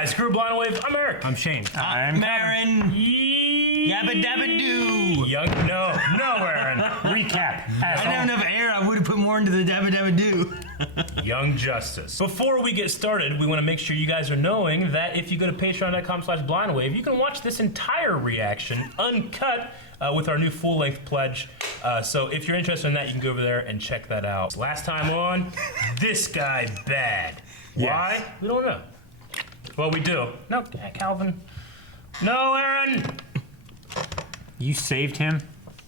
guys, Screw Blind Wave. I'm Eric. I'm Shane. I'm Marin. Yabba dabba doo. No, Aaron. Recap. I didn't have enough air. I would have put more into the dabba dabba doo. Young Justice. Before we get started, we want to make sure you guys are knowing that if you go to patreon.com/blindwave, you can watch this entire reaction uncut with our new full-length pledge. So if you're interested in that, you can go over there and check that out. Last time on, this guy bad. Yes. Why? We don't know. Well, we do. No, Calvin. No, Aaron. You saved him?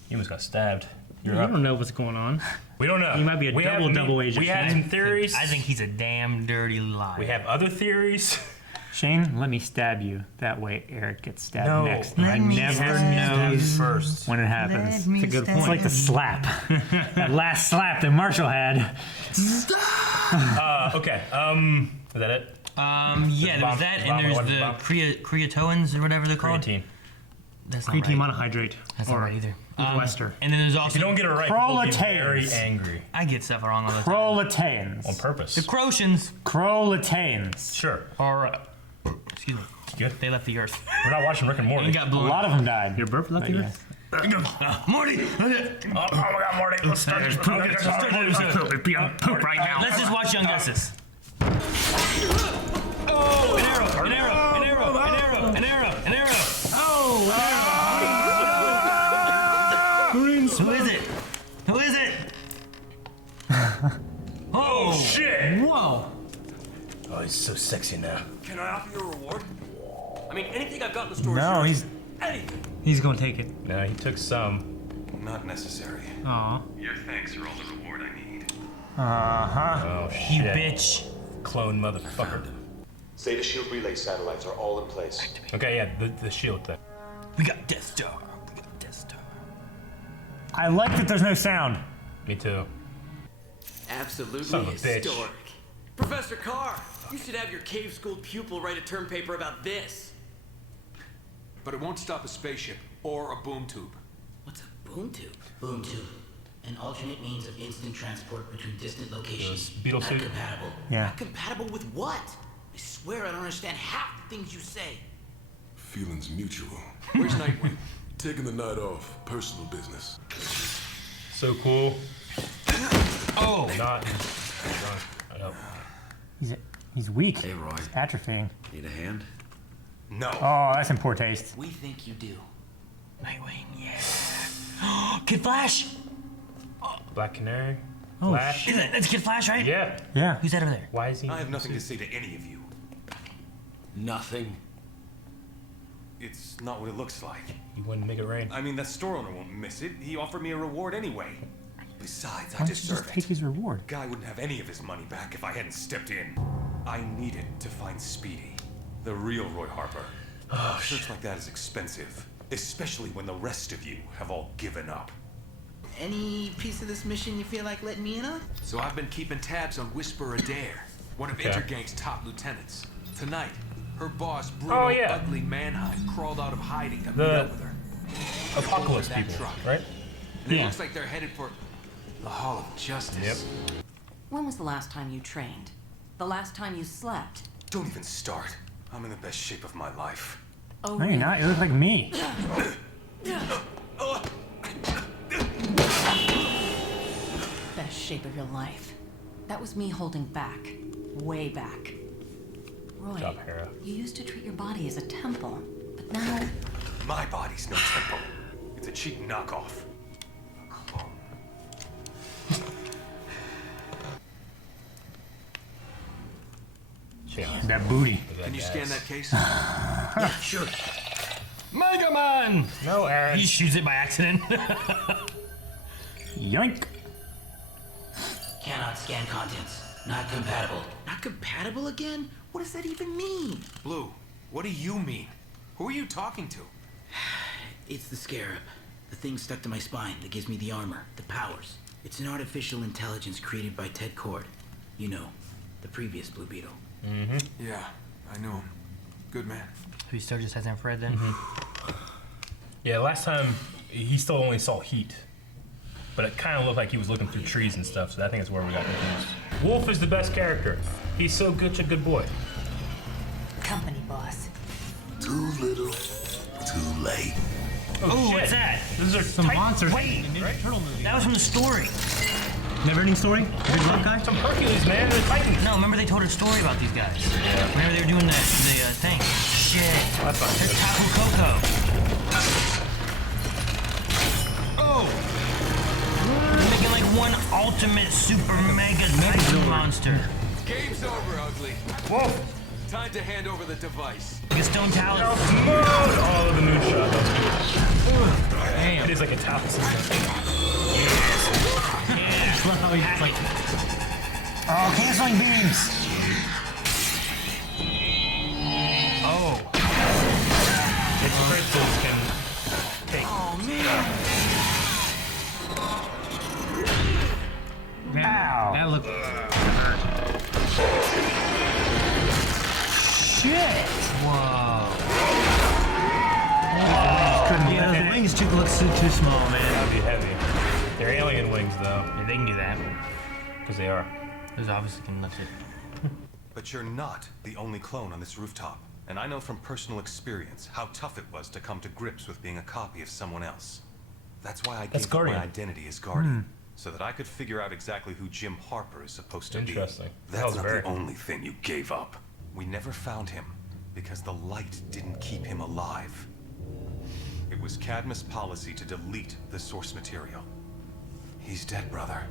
He almost got stabbed. You don't know what's going on. We don't know. He might be a double agent. We have some theories. I think he's a damn dirty liar. We have other theories. Shane, let me stab you. That way Eric gets stabbed No. next. Let I me never stab know you first. when it happens. Let me It's a good stab point. It's like the slap. That last slap that Marshall had. Okay. Is that it? Yeah, there's that, and there's the creatones or whatever they're called. Creatine. That's not Creatine right. monohydrate. That's not right either. Wester. And then there's also. If you don't get it right, people get very Proletanes. angry. I get stuff wrong all the time. Proletanes. On purpose. The Crotians Proletanes. Sure. are. Excuse me. Good. They left the earth. We're not watching Rick and Morty. And got A blown. lot of them died. Your burp left you? Morty! Look at Oh my God, Morty. Let's start this. Poop right now. Let's just watch Young Justice. Oh, an arrow, an arrow, an arrow, an arrow, an arrow, an arrow. Who is it? Who is it? Oh shit! Whoa. Oh, he's so sexy now. Can I offer you a reward? I mean, anything I've got in the store is No, yours. he's Anything. he's gonna take it. No, he took some. Not necessary. Aw. Your thanks are all the reward I need. Uh-huh. Oh You shit. bitch. Clone motherfucker. Zeta Shield relay satellites are all in place. Okay, yeah, the shield thing. We got Death Star. We got Death Star. I like that there's no sound. Me too. Absolutely Son of a bitch. historic. Professor Carr, you should have your cave-schooled pupil write a term paper about this. But it won't stop a spaceship or a boom tube. What's a boom tube? Boom tube. An alternate means of instant transport between distant locations. Beetle Not suit? compatible. Yeah. Not compatible with what? I swear I don't understand half the things you say. Feelings mutual. Where's Nightwing? Taking the night off. Personal business. So cool. Oh! Not. I know. He's weak. Hey, Roy. He's atrophying. Need a hand? No. Oh, that's in poor taste. We think you do. Nightwing, yeah. Kid Flash! Black Canary. Oh, Flash. That's Kid Flash, right? Yeah. Yeah. Who's that over there? Why is he? I have nothing to say to any of you. Nothing. It's not what it looks like. You wouldn't make it rain. I mean, that store owner won't miss it. He offered me a reward anyway. Besides, Why I don't you just deserve take it. his reward? Guy wouldn't have any of his money back if I hadn't stepped in. I needed to find Speedy, the real Roy Harper. Oh, A search like that is expensive, especially when the rest of you have all given up. Any piece of this mission you feel like letting me in on? So I've been keeping tabs on Whisper Adair, one of Okay. Intergang's top lieutenants. Tonight, her boss, Bruno Oh, yeah. Ugly Mannheim, crawled out of hiding to meet The up with her. Apocalypse That people, truck. right? And it Yeah. looks like they're headed for the Hall of Justice. Yep. When was the last time you trained? The last time you slept? Don't even start. I'm in the best shape of my life. Oh, No, you're not. You look like me. Best shape of your life. That was me holding back. Way back. Roy, Good job, Hera. you used to treat your body as a temple, but now... My body's no temple. It's a cheap knockoff. That booty. Can you scan that case? Yeah, sure. Mega Man! No, Aaron. He shoots it by accident. Yoink. Cannot scan contents. Not compatible. Not compatible again? What does that even mean? Blue, what do you mean? Who are you talking to? It's the Scarab. The thing stuck to my spine that gives me the armor, the powers. It's an artificial intelligence created by Ted Cord. You know, the previous Blue Beetle. Yeah, I know him. Good man. He still just has infrared then? Yeah, last time he still only saw heat. But it kind of looked like he was looking through trees and stuff, so I think that's where we got confused. Wolf is the best character. He's so good, a good boy. Company Too little, too late. Oh, shit. what's that? Those are Some Titan- monsters. Wait, in the right? Ninja Turtle movie. That was from the story. Never-ending story? The big rock guy? Some Hercules, man. They're Titans. No, remember they told a story about these guys. Yeah. Remember they were doing the thing. Shit. That's not They're good. Tapu Koko. Oh. They're making like one ultimate super mega Titan monster. Game's over, ugly. Whoa. Time to hand over the device. Like a stone talus. Oh, the moonshot. That was good. Damn. It is like a top system. Yeah. I love how he's like, oh, canceling beams. Oh. Its crystals can take. Oh, man. Man, that looked shit. Whoa. Yeah, those wings look too small, man. That'd be heavy. They're alien wings, though. Yeah, they can do that. Because they are. Those obviously can lift it. But you're not the only clone on this rooftop. And I know from personal experience how tough it was to come to grips with being a copy of someone else. That's why I gave up Guardian. my identity as Guardian. So that I could figure out exactly who Jim Harper is supposed to be. Interesting. That's That was not very- the only thing you gave up. We never found him because the light didn't keep him alive. It was Cadmus' policy to delete the source material. He's dead, brother.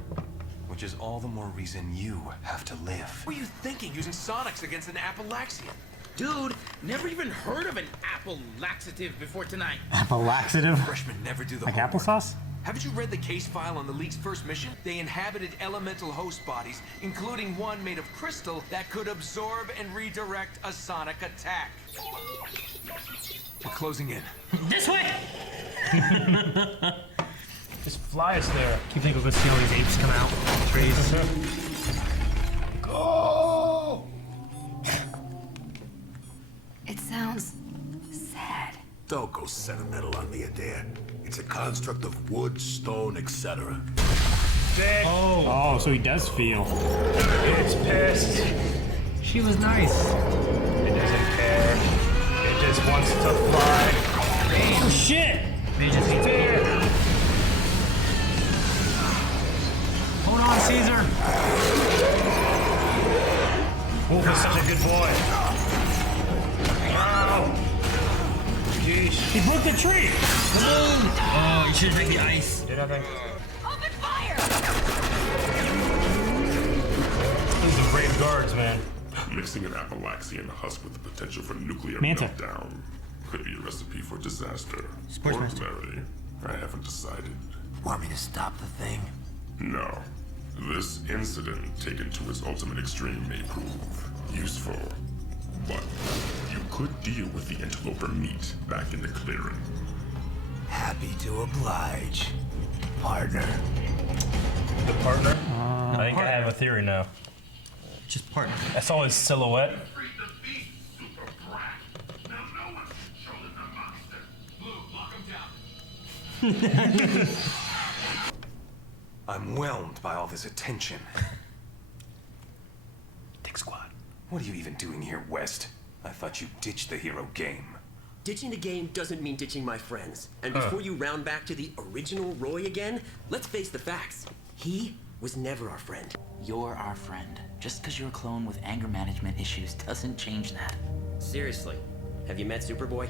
Which is all the more reason you have to live. What were you thinking using Sonics against an Appalachian? Dude, never even heard of an apple laxative before tonight. Apple laxative? Freshmen never do the Like homework. applesauce? Haven't you read the case file on the League's first mission? They inhabited elemental host bodies, including one made of crystal that could absorb and redirect a sonic attack. We're closing in. This way! Just fly us there. Keep thinking we're gonna see all these apes come out. Trees. Go! It sounds sad. Don't go sentimental on me, Adair. It's a construct of wood, stone, etc. Dead. Oh, so he does feel. It's pissed. She was nice. It doesn't care. It just wants to fly. Oh shit! They just hate There. Hold on, Caesar. Wolf is such a good boy. Wow. Yeesh. He broke the tree. Oh, you should have taken the ice. Did I think? Open fire! These are brave guards, man. Mixing an Appalachian husk with the potential for nuclear Manta. meltdown could be a recipe for disaster. Sportsmaster. Or merry. I haven't decided. Want me to stop the thing? No. This incident, taken to its ultimate extreme, may prove useful. But you could deal with the interloper meat back in the clearing. Happy to oblige, partner. The partner? I think I have a theory now. Just partner. I saw his silhouette. I'm whelmed by all this attention. Dick Squad. What are you even doing here, West? I thought you ditched the hero game. Ditching the game doesn't mean ditching my friends. And before you round back to the original Roy again, let's face the facts. He was never our friend. You're our friend. Just because you're a clone with anger management issues doesn't change that. Seriously, have you met Superboy?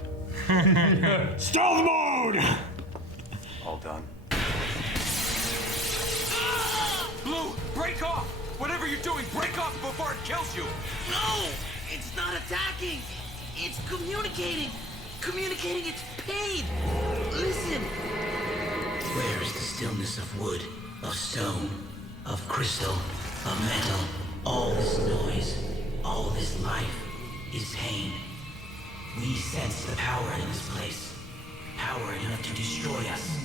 Stealth mode! All done. Blue, break off! Whatever you're doing, break off before it kills you! No! It's not attacking! It's communicating! Communicating its pain! Listen! Where is the stillness of wood, of stone, of crystal, of metal? All this noise, all this life is pain. We sense the power in this place. Power enough to destroy us,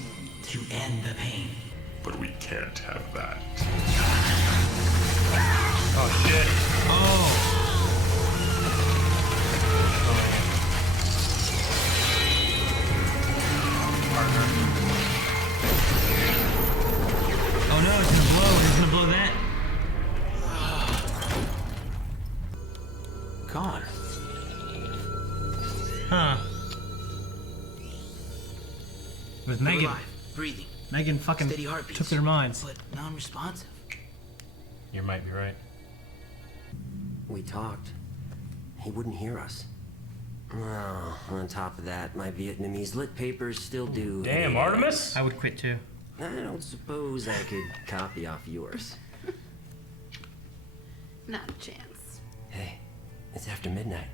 to end the pain. But we can't have that. Oh shit. Oh. Oh no, it's gonna blow. It's gonna blow that. Gone. Huh. With They're Megan. alive, breathing, Megan fucking steady heartbeats, took their minds. but non-responsive. You might be right. We talked. He wouldn't hear us. Oh, on top of that, my Vietnamese lit papers still do. Damn, Artemis? I would quit too. I don't suppose I could copy off yours. Not a chance. Hey, it's after midnight.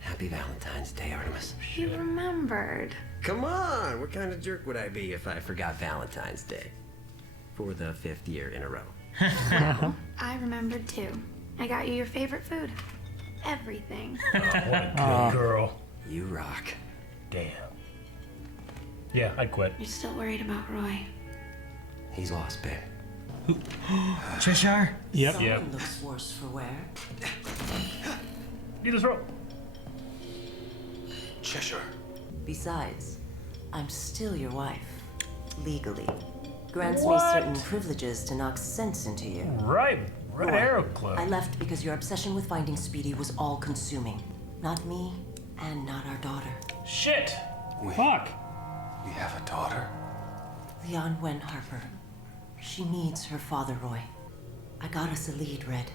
Happy Valentine's Day, Artemis. You remembered. Come on, what kind of jerk would I be if I forgot Valentine's Day? For the 5th year in a row. Well, I remembered too. I got you your favorite food. Everything. Oh, what a good girl. You rock. Damn. Yeah, I'd quit. You're still worried about Roy. He's lost, babe. Cheshire? Yep. Someone looks worse for wear. You just roll. Cheshire. Besides, I'm still your wife. Legally. Grants What? me certain privileges to knock sense into you. Right. Red Roy, arrow club. I left because your obsession with finding Speedy was all-consuming. Not me, and not our daughter. Shit. Fuck. We have a daughter? Leon Wen Harper. She needs her father, Roy. I got us a lead, Red.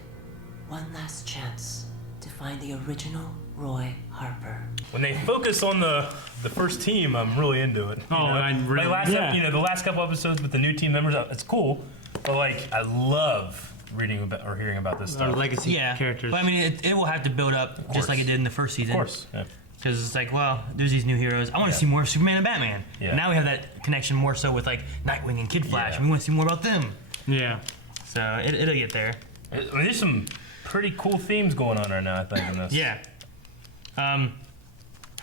One last chance to find the original Roy Harper. When they focus on the first team, I'm really into it. Oh, I'm really- like yeah. the last couple episodes with the new team members, it's cool. But like, I love reading about or hearing about this Our stuff. legacy Yeah. characters. But I mean, it will have to build up just like it did in the first season. Of course. Yeah. Because it's like, well, there's these new heroes. I want to see more of Superman and Batman. Yeah. Now we have that connection more so with like Nightwing and Kid Flash. Yeah. And we want to see more about them. yeah. So it'll get there. There's some pretty cool themes going on right now, I think, in this. Yeah.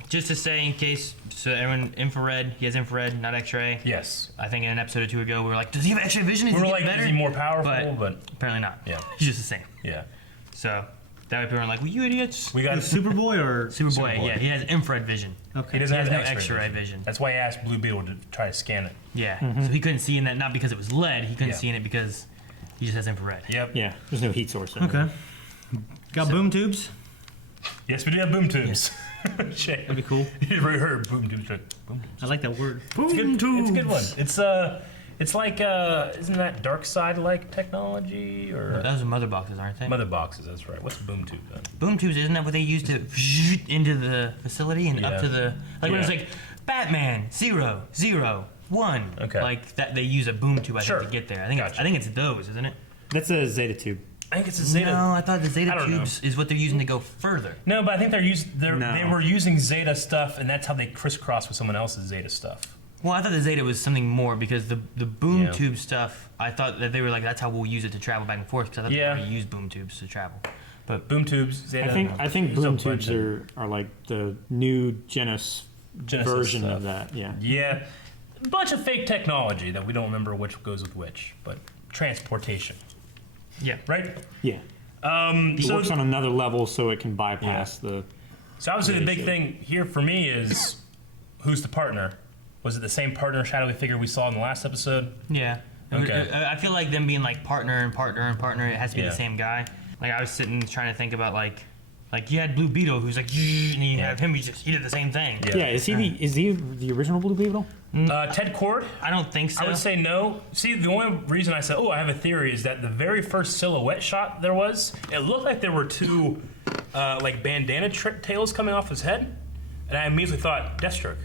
Just to say, in case, so everyone, infrared, he has infrared, not X-ray. Yes. I think in an episode or two ago, we were like, does he have X-ray vision? Is We were he like, getting better? is he more powerful? But apparently not. Yeah. He's just the same. yeah. So that way people are like, well, you idiots. We got Superboy or Superboy, Superboy. yeah, he has infrared vision. okay. He doesn't He has have no X-ray X-ray vision. That's why I asked Blue Beetle to try to scan it. Yeah, so he couldn't see in that, not because it was lead, he couldn't Yeah. see in it because he just has infrared. Yep. Yeah. There's no heat source. Okay. Got boom tubes. Yes, we do have boom tubes. Shit. That'd be cool. You ever heard boom tubes? Right? Boom tubes. I like that word. It's Boom a good, tubes. it's a good one. It's like isn't that dark side like technology or Those are mother boxes, aren't they? mother boxes? That's right. What's a boom tube then? Boom tubes, isn't that what they use to into the facility and up Yeah. to the like when it's Yeah. like Batman 0, 0, 1. Okay. Like that they use a boom tube I Sure. think to get there. I think Gotcha. I think it's those, isn't it? That's a Zeta tube. I think it's a Zeta. No, I thought the I Zeta don't know. tubes is what they're using to go further. No, but I think No. they were using Zeta stuff, and that's how they crisscross with someone else's Zeta stuff. Well, I thought the Zeta was something more because the boom Yeah. tube stuff. I thought that they were like that's how we'll use it to travel back and forth because I thought Yeah. they use boom tubes to travel. But Boom tubes, Zeta. I think there's a boom bunch tubes of- are like the new Genesis version stuff. of that. Yeah. Yeah, a bunch of fake technology that we don't remember which goes with which, but transportation, yeah, right? Yeah. It So- works on another level, so it can bypass the. So obviously the big shit. thing here for me is who's the partner? Was it the same partner shadowy figure we saw in the last episode? yeah. Okay. I feel like them being like partner and partner and partner. It has to be Yeah. the same guy. Like I was sitting trying to think about like you had Blue Beetle who's like and you have him. He did the same thing. Yeah. Is he the original Blue Beetle? Ted Cord? I don't think so. I would say no. See, the only reason I said, I have a theory is that the very first silhouette shot there was, it looked like there were two, like bandana tails coming off his head, and I immediately thought Deathstroke,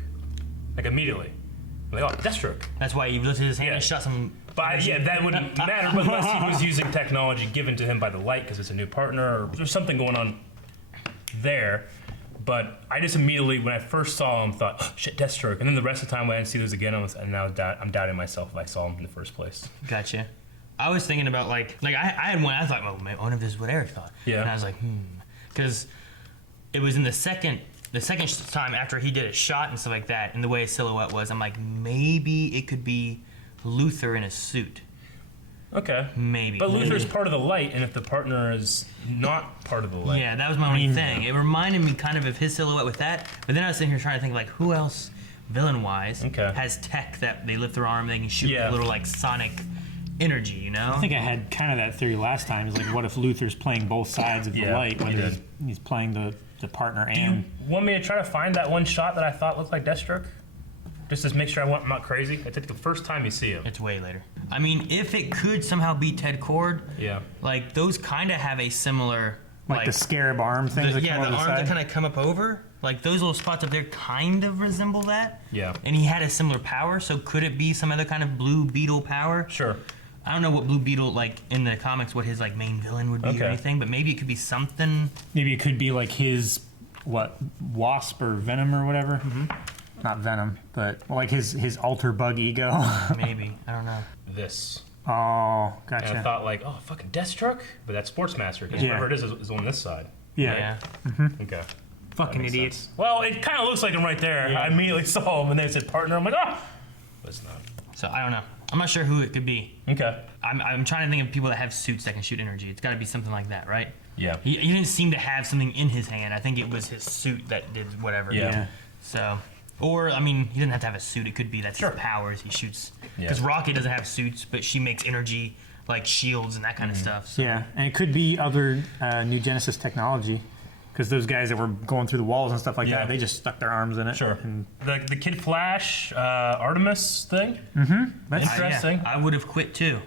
like immediately. I'm like, oh, Deathstroke. That's why you lifted his hand Yeah. and shot some. But yeah, that wouldn't matter unless he was using technology given to him by the light because it's a new partner or there's something going on there. But I just immediately, when I first saw him, thought, oh, shit, Deathstroke. And then the rest of the time when I didn't see those again, I'm doubting myself if I saw him in the first place. Gotcha. I was thinking about like I had one. I thought, oh, man, I wonder if this is what Eric thought. Yeah. And I was like, because it was in the second time after he did a shot and stuff like that, and the way his silhouette was, I'm like, maybe it could be Luther in a suit. Okay. Maybe. But Luther's part of the light, and if the partner is not part of the light. Yeah, that was my only thing. It reminded me kind of his silhouette with that, but then I was sitting here trying to think like who else, villain-wise, has tech that they lift their arm, they can shoot a little like sonic energy, you know? I think I had kind of that theory last time. Is like, what if Luther's playing both sides of the light, whether he's playing the the partner Do you want me to try to find that one shot that I thought looked like Deathstroke? Just to make sure I'm not crazy. I think the first time you see him. It's way later. I mean, if it could somehow be Ted Kord, like those kind of have a similar like the scarab arm things. The arms that kind of come up over. Like those little spots up there kind of resemble that. Yeah. And he had a similar power, so could it be some other kind of Blue Beetle power? Sure. I don't know what Blue Beetle, like in the comics, what his like main villain would be or anything, but maybe it could be something. Maybe it could be like his wasp or venom or whatever. Not venom, but like his alter bug ego. Maybe, I don't know. This. Oh, gotcha. And I thought like, oh, fucking Deathstroke, but that's Sportsmaster because whoever it is on this side. Yeah. Okay. Fucking idiots. Sense. Well, it kind of looks like him right there. I immediately saw him and then it said partner. I'm like, oh, but it's not. So I don't know. I'm not sure who it could be. Okay. I'm trying to think of people that have suits that can shoot energy. It's got to be something like that, right? Yeah. He didn't seem to have something in his hand. I think it was his suit that did whatever. Yeah. So, or I mean, he doesn't have to have a suit. It could be that's his powers. He shoots. Because Rocket doesn't have suits, but she makes energy like shields and that kind of stuff. So. Yeah, and it could be other New Genesis technology. Because those guys that were going through the walls and stuff like that, they just stuck their arms in it. Sure. And the Kid Flash Artemis thing. That's interesting. I would have quit too.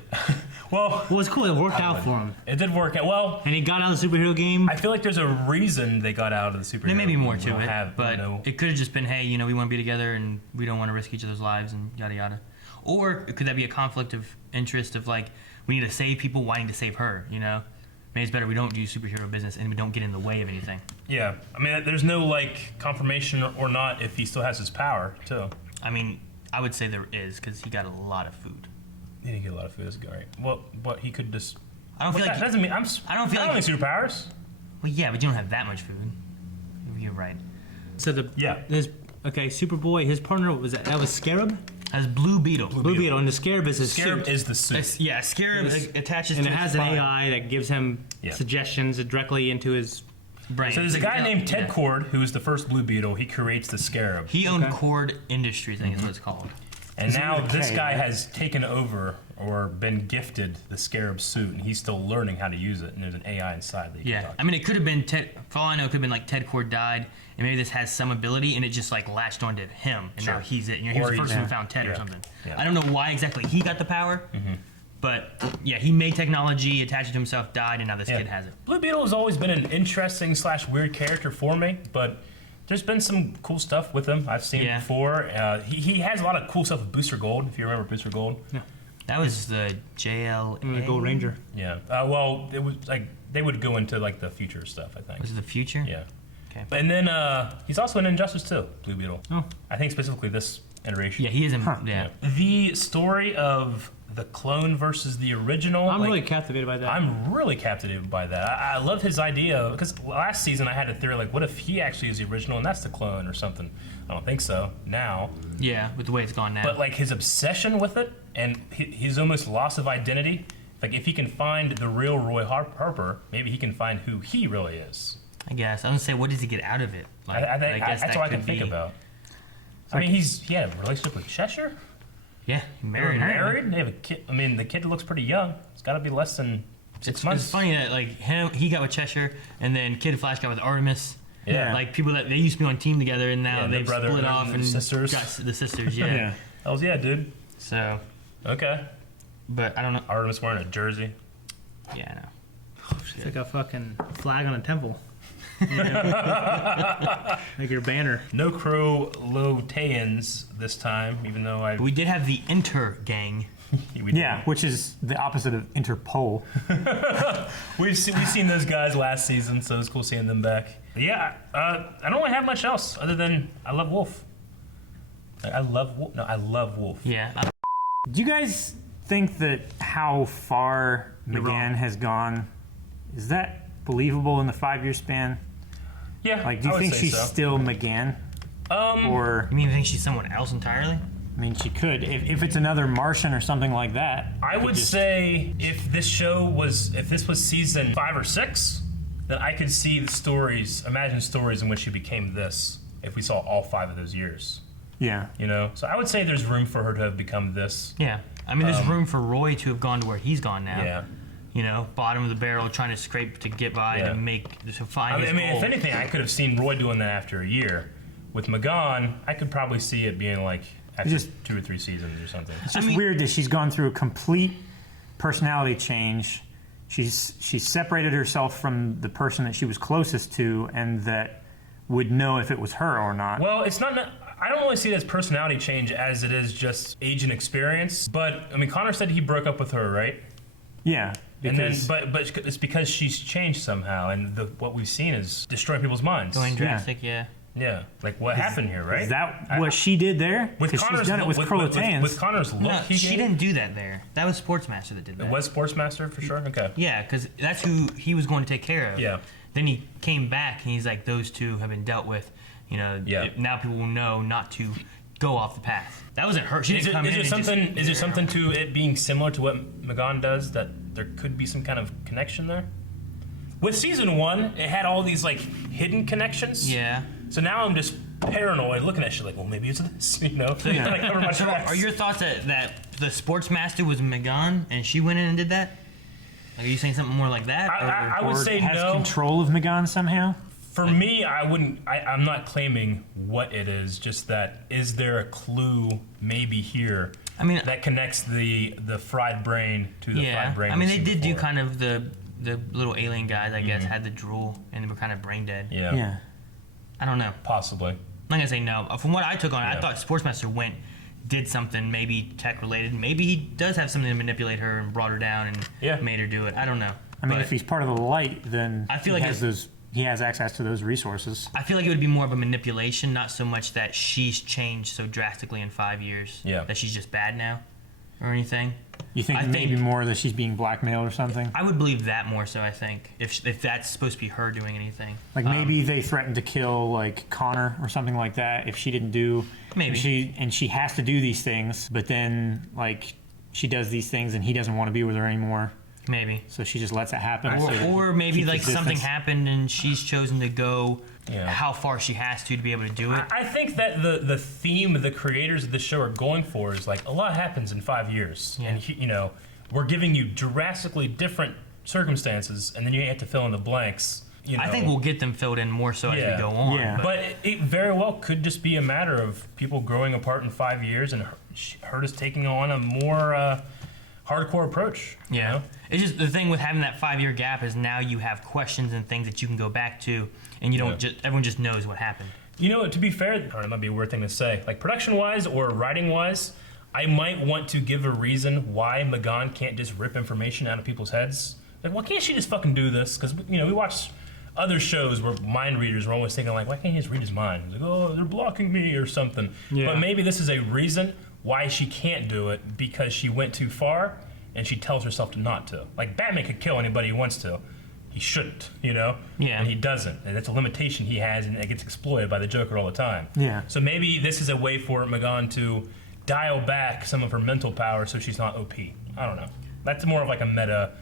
Well, it's cool. It worked out for him. It did work out. Well, and he got out of the superhero game. I feel like there's a reason they got out of the superhero. There may be more game. to it, but it could have just been, hey, we want to be together and we don't want to risk each other's lives and yada yada. Or could that be a conflict of interest of like we need to save people wanting to save her? Maybe it's better we don't do superhero business and we don't get in the way of anything. Yeah, I mean, there's no like confirmation or not if he still has his power too. I mean, I would say there is because he got a lot of food. He didn't get a lot of food. That's great. Well, but he could just. I don't feel like that doesn't mean I don't feel like superpowers. Well, yeah, but you don't have that much food. You're right. So his Superboy, his partner was that was Scarab. Has Blue Beetle. Blue Beetle, and the Scarab is his Scarab suit. is the suit. Yeah, Scarab attaches and to it has his an spine. AI that gives him suggestions directly into his brain. So there's a guy named Ted Kord who was the first Blue Beetle. He creates the Scarab. He owned Kord Industries, I think is what it's called. And now this guy has taken over or been gifted the Scarab suit, and he's still learning how to use it. And there's an AI inside that you can talk to. I mean, it could have been Ted. For all I know, it could have been like Ted Kord died, and maybe this has some ability, and it just like latched onto him, and now he's it. He was the first one who found Ted or something. I don't know why exactly he got the power, but he made technology, attached it to himself, died, and now this kid has it. Blue Beetle has always been an interesting / weird character for me, but there's been some cool stuff with him. I've seen it before. He has a lot of cool stuff with Booster Gold, if you remember Booster Gold. Yeah. That was the JLA. Gold Ranger. Yeah. Well, it was like they would go into like the future stuff, I think. Was it the future? Yeah. Okay. And then he's also in Injustice too, Blue Beetle. Oh. I think specifically this iteration. Yeah, he is in. Yeah. The story of the clone versus the original. I'm really captivated by that. I'm really captivated by that. I love his idea because last season I had a theory like, what if he actually is the original and that's the clone or something? I don't think so now. Yeah, with the way it's gone now. But like his obsession with it and his almost loss of identity. Like if he can find the real Roy Harper, maybe he can find who he really is. I guess I was gonna say, what does he get out of it? Like, I think guess that's that all I can could think be- about. I mean, he had a relationship with Cheshire. Yeah, he They married were her. married. They have a kid. I mean, the kid looks pretty young. It's got to be less than 6 months. It's funny that like he got with Cheshire, and then Kid Flash got with Artemis. Yeah. Like people that they used to be on team together, and now Yeah, they've brother split off and sisters. got the sisters. Yeah. Hells yeah, dude. So. Okay. But I don't know. Artemis wearing a jersey. Yeah, I know. It's like a fucking flag on a temple. Like your banner. No Crow-Loteans this time, even though I. We did have the Inter gang. Yeah, which is the opposite of Interpol. We've seen those guys last season, so it's cool seeing them back. Yeah, I don't really have much else other than I love Wolf. I love Wolf. Yeah. Do you guys think that how far McGann has gone, is that believable in the 5-year span? Yeah. Like, do I you would think say she's so. still McGann? Or You mean you think she's someone else entirely? I mean, she could. If it's another Martian or something like that. I would say if this was season 5 or 6, then I could see the stories, imagine stories in which she became this. If we saw all 5 of those years. Yeah. You know, so I would say there's room for her to have become this. Yeah. I mean, there's room for Roy to have gone to where he's gone now. Yeah. bottom of the barrel, trying to scrape to get by to find his goal. If anything, I could have seen Roy doing that after a year. With Magan, I could probably see it being like after just 2 or 3 seasons or something. It's just weird that she's gone through a complete personality change. She's separated herself from the person that she was closest to and that would know if it was her or not. Well, it's not. I don't really see it as personality change as it is just age and experience. But Connor said he broke up with her, right? Yeah. Because, but it's because she's changed somehow, and what we've seen is destroying people's minds. Going drastic, yeah. Yeah, like what happened here, right? Is that what she did there? Because she's done it with Croatans. With Connor's look, no, she didn't do that there. That was Sportsmaster that did that. It was Sportsmaster for sure? Okay. Yeah, because that's who he was going to take care of. Yeah. Then he came back, and he's like, those two have been dealt with. Now people will know not to go off the path. That wasn't her. She didn't come in. Is there something to it being similar to what Magan does that there could be some kind of connection there? With season 1, it had all these like hidden connections. Yeah. So now I'm just paranoid looking at shit like, well, maybe it's this, So like cover my tracks. Are your thoughts that the Sportsmaster was Magan and she went in and did that? Are you saying something more like that? I would say has no. Control of Magan somehow? For me, I wouldn't. I'm not claiming what it is. Just that is there a clue maybe here? That connects the fried brain to the fried brain. They did do kind of the little alien guys. I guess had the drool and they were kind of brain dead. Yeah. I don't know. Possibly. I'm not gonna say no. From what I took on it, I thought Sportsmaster did something maybe tech related. Maybe he does have something to manipulate her and brought her down and made her do it. I don't know. If he's part of the light, then I feel he has access to those resources. I feel like it would be more of a manipulation, not so much that she's changed so drastically in 5 years. Yeah. That she's just bad now, or anything. You think maybe more that she's being blackmailed or something? I would believe that more so. I think if that's supposed to be her doing anything, like maybe they threatened to kill like Connor or something like that if she didn't do. Maybe she has to do these things, but then like she does these things and he doesn't want to be with her anymore. Maybe. So she just lets it happen. Or maybe like something happened and she's chosen to go how far she has to be able to do it. I think that the theme the creators of the show are going for is like a lot happens in 5 years. Yeah. And, we're giving you drastically different circumstances and then you have to fill in the blanks. I think we'll get them filled in more so as we go on. Yeah. But it very well could just be a matter of people growing apart in 5 years and her just taking on a more hardcore approach. Yeah. It's just the thing with having that 5 year gap is now you have questions and things that you can go back to, and you don't everyone just knows what happened. To be fair, it might be a weird thing to say. Like production wise or writing wise, I might want to give a reason why Magan can't just rip information out of people's heads. Like, why can't she just fucking do this? Because we watch other shows where mind readers are always thinking like, why can't he just read his mind? He's like, oh, they're blocking me or something. Yeah. But maybe this is a reason why she can't do it because she went too far and she tells herself to not to. Like Batman could kill anybody he wants to. He shouldn't, Yeah. And he doesn't. And that's a limitation he has and it gets exploited by the Joker all the time. Yeah. So maybe this is a way for Magan to dial back some of her mental power so she's not OP. I don't know. That's more of like a meta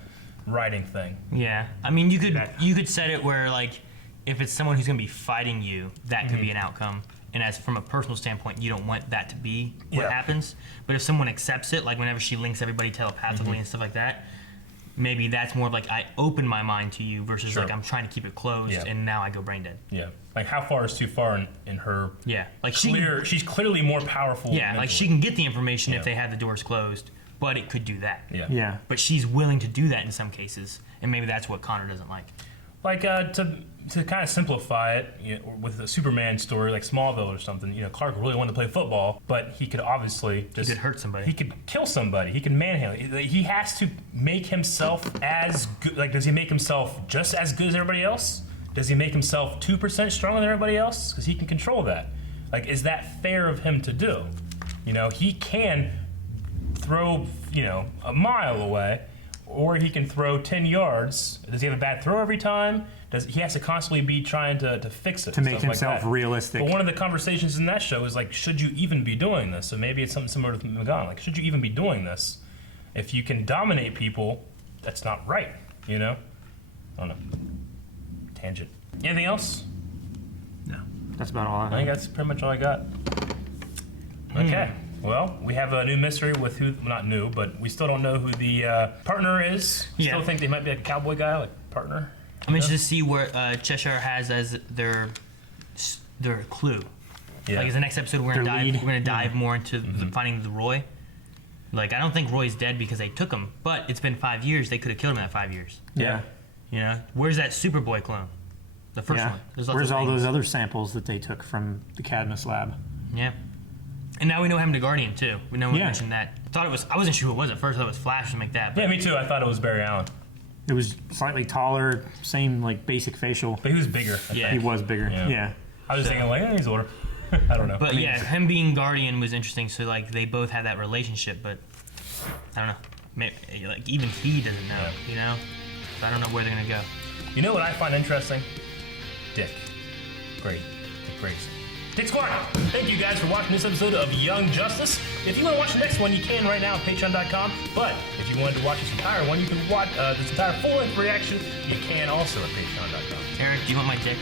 writing thing. Yeah. You could set it where like if it's someone who's going to be fighting you, that could be an outcome. And as from a personal standpoint, you don't want that to be what happens. But if someone accepts it, like whenever she links everybody telepathically and stuff like that, maybe that's more of like I open my mind to you versus like I'm trying to keep it closed and now I go brain dead. Yeah. Like how far is too far in her? Yeah. Like she's clearly more powerful. Yeah. Mentally. Like she can get the information if they have the doors closed, but it could do that. Yeah. Yeah. But she's willing to do that in some cases, and maybe that's what Connor doesn't like. Like to kind of simplify it, with a Superman story like Smallville or something, Clark really wanted to play football, but he could obviously just... He could hurt somebody. He could kill somebody. He could manhandle. He has to make himself as good... Like, does he make himself just as good as everybody else? Does he make himself 2% stronger than everybody else? Because he can control that. Like, is that fair of him to do? He can throw, a mile away, or he can throw 10 yards. Does he have a bad throw every time? He has to constantly be trying to fix it. To make himself realistic. But one of the conversations in that show is like, should you even be doing this? So maybe it's something similar to Magan. Like, should you even be doing this? If you can dominate people, that's not right, I don't know. Tangent. Anything else? No. That's about all I have. I think that's pretty much all I got. Okay. Well, we have a new mystery with who, not new, but we still don't know who the partner is. Yeah. Still think they might be a cowboy guy, like partner. I'm interested to see where Cheshire has as their clue. Yeah. Like, as the next episode, we're gonna dive more into finding the Roy. Like, I don't think Roy's dead because they took him, but it's been 5 years. They could have killed him in that 5 years. Yeah. You know, where's that Superboy clone? The first one. Where's all those other samples that they took from the Cadmus lab? Yeah. And now we know what happened to Guardian too. We know we mentioned that. I wasn't sure who it was at first. I thought it was Flash or something like that. But yeah, me too. I thought it was Barry Allen. It was slightly taller, same like basic facial. But he was bigger. He was bigger. Yeah. I was thinking like, he's older. I don't know. But yeah, him being Guardian was interesting. So like they both had that relationship, but I don't know. Maybe, like even he doesn't know. You know. So I don't know where they're gonna go. You know what I find interesting? Dick. Great. Dick Grayson. Dick Squad! Thank you guys for watching this episode of Young Justice. If you want to watch the next one, you can right now at patreon.com. But if you wanted to watch this entire one, you can watch this entire full-length reaction. You can also at patreon.com. Eric, do you want my dick?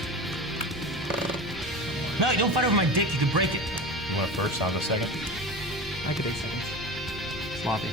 No, don't fight over my dick. You could break it. You want it first? I'll go second. I could take seconds. Sloppy.